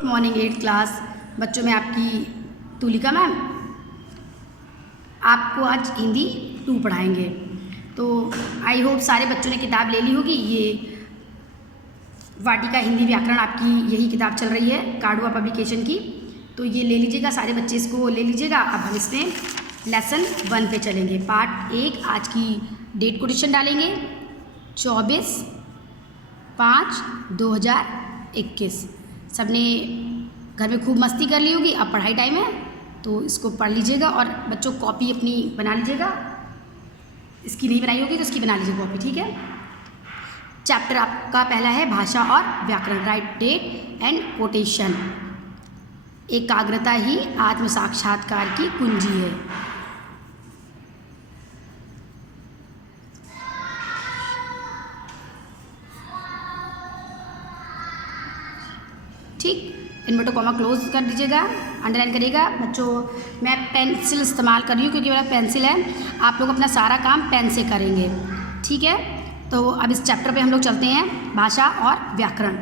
Morning 8th class बच्चों में आपकी तुलिका मैम आपको आज हिंदी 2 पढ़ाएंगे। तो आई होप सारे बच्चों ने किताब ले ली होगी। ये वाटिका हिंदी व्याकरण आपकी यही किताब चल रही है काडुआ पब्लिकेशन की। तो ये ले लीजिएगा, सारे बच्चे इसको ले लीजिएगा। अब हम इसमें लेसन 1 पे चलेंगे। पार्ट 1 आज की डेट कोटेशन डालेंगे 24/5/2021। सबने घर में खूब मस्ती कर ली होगी, अब पढ़ाई टाइम है तो इसको पढ़ लीजिएगा और बच्चों कॉपी अपनी बना लीजिएगा। इसकी नहीं बनाई होगी तो इसकी बना लीजिए कॉपी, ठीक है। चैप्टर आपका पहला है भाषा और व्याकरण। Right date and quotation. एकाग्रता ही आत्म साक्षात्कार की कुंजी है। ठीक, इन्वर्टर कॉमा क्लोज कर दीजिएगा, अंडरलाइन करिएगा। बच्चों मैं पेंसिल इस्तेमाल कर रही हूँ क्योंकि मेरा पेंसिल है। आप लोग अपना सारा काम पेन से करेंगे, ठीक है। तो अब इस चैप्टर पे हम लोग चलते हैं, भाषा और व्याकरण।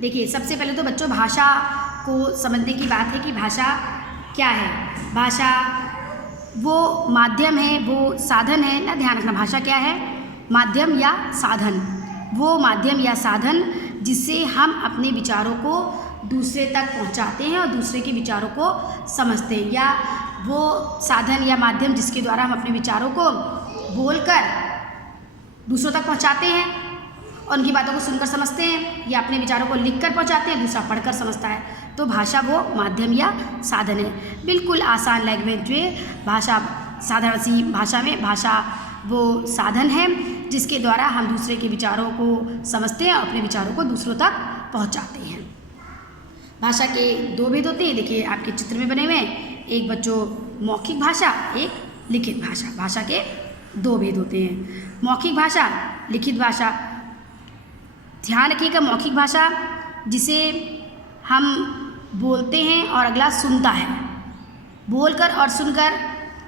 देखिए सबसे पहले तो बच्चों भाषा को समझने की बात है कि भाषा क्या है। भाषा वो माध्यम है, वो साधन है ना। ध्यान रखना, भाषा क्या है? माध्यम या साधन। वो माध्यम या साधन जिससे हम अपने विचारों को दूसरे तक पहुंचाते हैं और दूसरे के विचारों को समझते हैं, या वो साधन या माध्यम जिसके द्वारा हम अपने विचारों को बोलकर दूसरों तक पहुंचाते हैं और उनकी बातों को सुनकर समझते हैं, या अपने विचारों को लिखकर पहुंचाते हैं, दूसरा पढ़कर समझता है। तो भाषा वो माध्यम या साधन है। बिल्कुल आसान लैंग्वेज में भाषा, साधारण सी भाषा में भाषा वो साधन है जिसके द्वारा हम दूसरे के विचारों को समझते हैं और अपने विचारों को दूसरों तक पहुंचाते हैं। भाषा के 2 भेद होते हैं, देखिए आपके चित्र में बने हुए हैं। एक बच्चों मौखिक भाषा, एक लिखित भाषा। भाषा के 2 भेद होते हैं, मौखिक भाषा, लिखित भाषा। ध्यान रखिएगा, मौखिक भाषा जिसे हम बोलते हैं और अगला सुनता है। बोलकर और सुनकर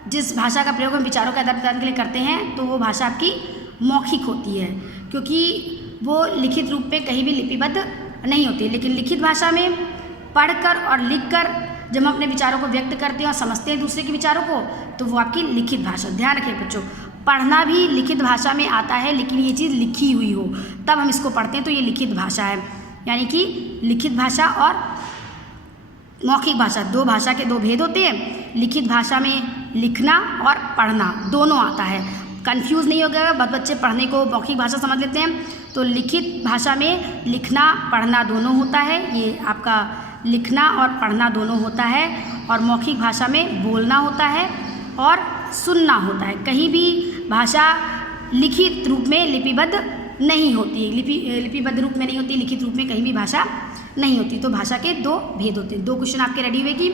जिस भाषा का प्रयोग हम विचारों के आदान प्रदान के लिए करते हैं तो वो भाषा आपकी मौखिक होती है, क्योंकि वो लिखित रूप में कहीं भी लिपिबद्ध नहीं होती। लेकिन लिखित भाषा में पढ़कर और लिखकर जब हम अपने विचारों को व्यक्त करते हैं और समझते हैं दूसरे के विचारों को, तो वो आपकी लिखित भाषा। ध्यान रखिए बच्चों, पढ़ना भी लिखित भाषा में आता है, लेकिन ये चीज़ लिखी हुई हो तब हम इसको पढ़ते हैं, तो ये लिखित भाषा है। यानी कि लिखित भाषा और मौखिक भाषा 2 भाषा के 2 भेद होते हैं। लिखित भाषा में लिखना और पढ़ना दोनों आता है। कंफ्यूज नहीं हो गया, बहुत बच्चे पढ़ने को मौखिक भाषा समझ लेते हैं। तो लिखित भाषा में लिखना पढ़ना दोनों होता है, ये आपका लिखना और पढ़ना दोनों होता है। और मौखिक भाषा में बोलना होता है और सुनना होता है। कहीं भी भाषा लिखित रूप में लिपिबद्ध नहीं होती है, लिपिबद्ध रूप में नहीं होती, लिखित रूप में कहीं भी भाषा नहीं होती। तो भाषा के 2 भेद होते हैं। 2 क्वेश्चन आपके रेडी हुए कि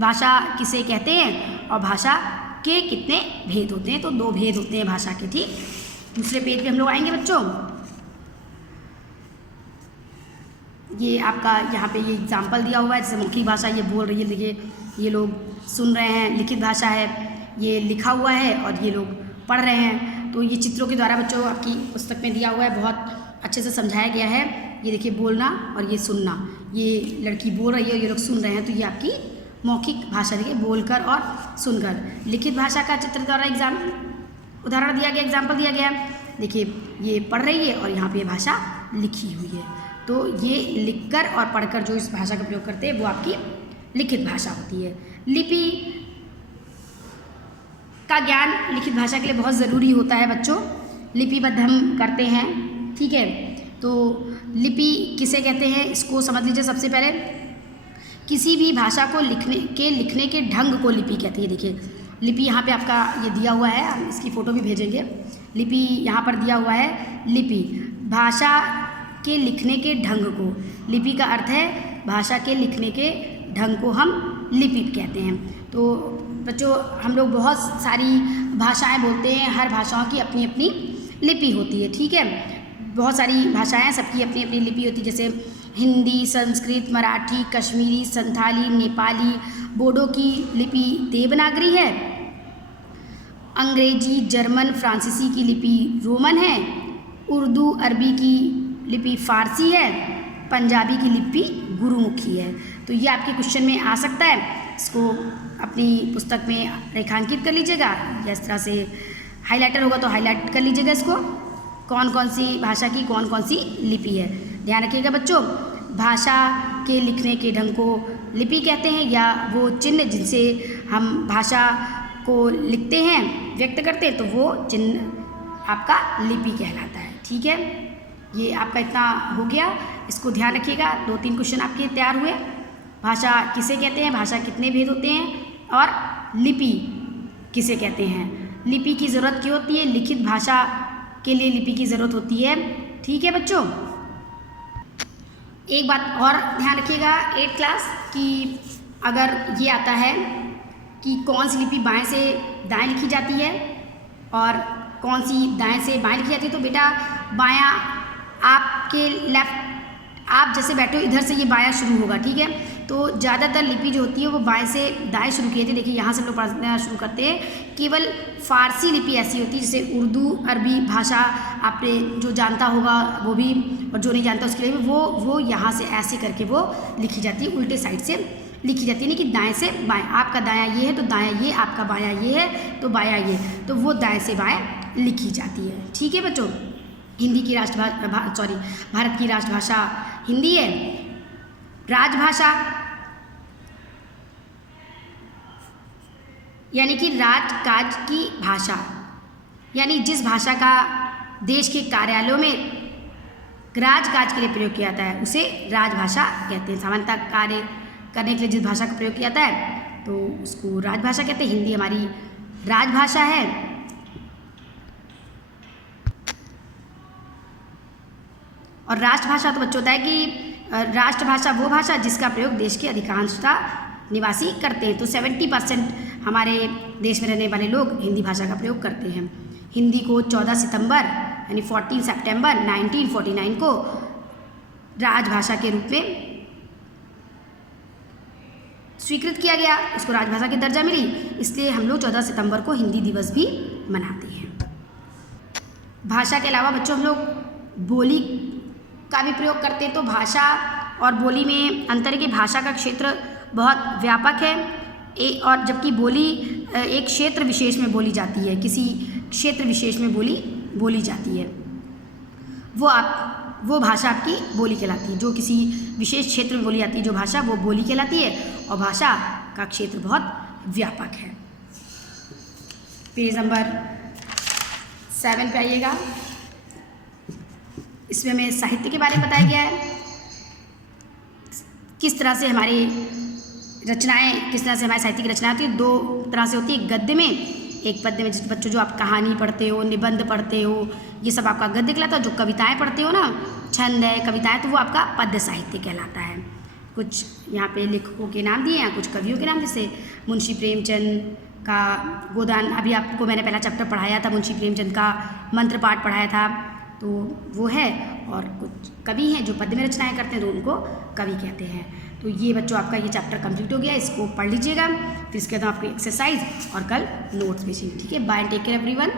भाषा किसे कहते हैं और भाषा के कितने भेद होते हैं। तो 2 भेद होते हैं भाषा के, ठीक। दूसरे पेज पे हम लोग आएंगे बच्चों। ये आपका यहाँ पे ये एग्जाम्पल दिया हुआ है, जैसे मौखिक भाषा ये बोल रही है, देखिए ये लोग सुन रहे हैं। लिखित भाषा है, ये लिखा हुआ है और ये लोग पढ़ रहे हैं। तो ये चित्रों के द्वारा बच्चों आपकी पुस्तक में दिया हुआ है, बहुत अच्छे से समझाया गया है। ये देखिए बोलना और ये सुनना, ये लड़की बोल रही है और ये लोग सुन रहे हैं, तो ये आपकी मौखिक भाषा। देखिए बोलकर और सुनकर। लिखित भाषा का चित्र द्वारा उदाहरण दिया गया, एग्जाम्पल दिया गया। देखिए ये पढ़ रही है और यहाँ पे ये भाषा लिखी हुई है। तो ये लिखकर और पढ़कर जो इस भाषा का प्रयोग करते हैं वो आपकी लिखित भाषा होती है। लिपि का ज्ञान लिखित भाषा के लिए बहुत ज़रूरी होता है बच्चों। लिपिबद्ध हम करते हैं, ठीक है। तो लिपि किसे कहते हैं इसको समझ लीजिए। सबसे पहले किसी भी भाषा को लिखने के ढंग को लिपि कहती है। देखिए लिपि यहाँ पे आपका ये दिया हुआ है, हम इसकी फ़ोटो भी भेजेंगे। लिपि यहाँ पर दिया हुआ है। लिपि भाषा के लिखने के ढंग को, लिपि का अर्थ है भाषा के लिखने के ढंग को हम लिपि कहते हैं। तो बच्चों हम लोग बहुत सारी भाषाएं बोलते हैं, हर भाषाओं की अपनी अपनी लिपि होती है, ठीक है। बहुत सारी भाषाएं, सबकी अपनी अपनी लिपि होती है, जैसे हिंदी, संस्कृत, मराठी, कश्मीरी, संथाली, नेपाली, बोडो की लिपि देवनागरी है। अंग्रेजी, जर्मन, फ्रांसीसी की लिपि रोमन है। उर्दू, अरबी की लिपि फारसी है। पंजाबी की लिपि गुरुमुखी है। तो ये आपके क्वेश्चन में आ सकता है, इसको अपनी पुस्तक में रेखांकित कर लीजिएगा, या इस तरह से हाइलाइटर होगा तो हाईलाइट कर लीजिएगा इसको, कौन कौन सी भाषा की कौन कौन सी लिपि है। ध्यान रखिएगा बच्चों, भाषा के लिखने के ढंग को लिपि कहते हैं, या वो चिन्ह जिनसे हम भाषा को लिखते हैं, व्यक्त करते हैं, तो वो चिन्ह आपका लिपि कहलाता है। ठीक है, ये आपका इतना हो गया, इसको ध्यान रखिएगा। 2-3 क्वेश्चन आपके तैयार हुए। भाषा किसे कहते हैं, भाषा कितने भेद होते हैं, और लिपि किसे कहते हैं। लिपि की ज़रूरत क्यों होती है, लिखित भाषा के लिए लिपि की ज़रूरत होती है। ठीक है बच्चों, एक बात और ध्यान रखिएगा 8th क्लास की, अगर ये आता है कि कौन सी लिपि बाएं से दाएं लिखी जाती है और कौन सी दाएं से बाएं लिखी जाती है, तो बेटा बायां आपके लेफ्ट, आप जैसे बैठे हो इधर से ये बायां शुरू होगा। ठीक है, तो ज़्यादातर लिपि जो होती है वो बाएं से दाएं शुरू की जाती है। देखिए यहाँ से लोग पढ़ना शुरू करते हैं। केवल फ़ारसी लिपि ऐसी होती है, जैसे उर्दू अरबी भाषा आपने जो जानता होगा वो भी, और जो नहीं जानता उसके लिए भी, वो यहाँ से ऐसे करके वो लिखी जाती है, उल्टे साइड से लिखी जाती है, नहीं कि दाएं से बाएं। आपका दायां ये है तो दायां ये, आपका बायां ये है तो बायां ये, तो वो दाएं से बाएं लिखी जाती है। ठीक है बच्चों, हिंदी की भारत की राष्ट्रभाषा हिंदी है। राजभाषा यानी कि राजकाज की भाषा, यानी जिस भाषा का देश के कार्यालयों में राजकाज के लिए प्रयोग किया जाता है उसे राजभाषा कहते हैं। सामान्यतः कार्य करने के लिए जिस भाषा का प्रयोग किया जाता है तो उसको राजभाषा कहते हैं। हिंदी हमारी राजभाषा है। और राष्ट्रभाषा तो बच्चों होता है कि राष्ट्रभाषा वो भाषा जिसका प्रयोग देश के अधिकांशतः निवासी करते हैं। तो 70% हमारे देश में रहने वाले लोग हिंदी भाषा का प्रयोग करते हैं। हिंदी को 14 सितंबर यानी 14 सितंबर 1949 को राजभाषा के रूप में स्वीकृत किया गया, उसको राजभाषा की दर्जा मिली, इसलिए हम लोग 14 सितंबर को हिंदी दिवस भी मनाते हैं। भाषा के अलावा बच्चों हम लोग बोली का भी प्रयोग करते हैं। तो भाषा और बोली में अंतर है कि भाषा का क्षेत्र बहुत व्यापक है, और जबकि बोली एक क्षेत्र विशेष में बोली जाती है, किसी क्षेत्र विशेष में बोली जाती है, वो भाषा आपकी बोली कहलाती है। जो किसी विशेष क्षेत्र में बोली जाती है जो भाषा, वो बोली कहलाती है, और भाषा का क्षेत्र बहुत व्यापक है। पेज नंबर 7 पे आइएगा। इसमें हमें साहित्य के बारे में बताया गया है, किस तरह से हमारी रचनाएं, किस तरह से हमारे साहित्य की रचना होती है। 2 तरह से होती है, गद्य में, एक पद्य में, जिस बच्चों जो आप कहानी पढ़ते हो, निबंध पढ़ते हो, ये सब आपका गद्य कहलाता है। जो कविताएं पढ़ते हो ना, छंद है, कविताएं, तो वो आपका पद्य साहित्य कहलाता है। कुछ यहाँ पे लेखकों के नाम दिए हैं, कुछ कवियों के नाम, जैसे मुंशी प्रेमचंद का गोदान, अभी आपको मैंने पहला चैप्टर पढ़ाया था, मुंशी प्रेमचंद का मंत्र पाठ पढ़ाया था, तो वो है। और कुछ कवि हैं जो पद्य में रचनाएं करते हैं, तो उनको कवि कहते हैं। तो ये बच्चों आपका ये चैप्टर कंप्लीट हो गया, इसको पढ़ लीजिएगा, फिर इसके बाद आपको एक्सरसाइज और कल नोट्स भेजिए। ठीक है, बाय, टेक केयर एवरीवन।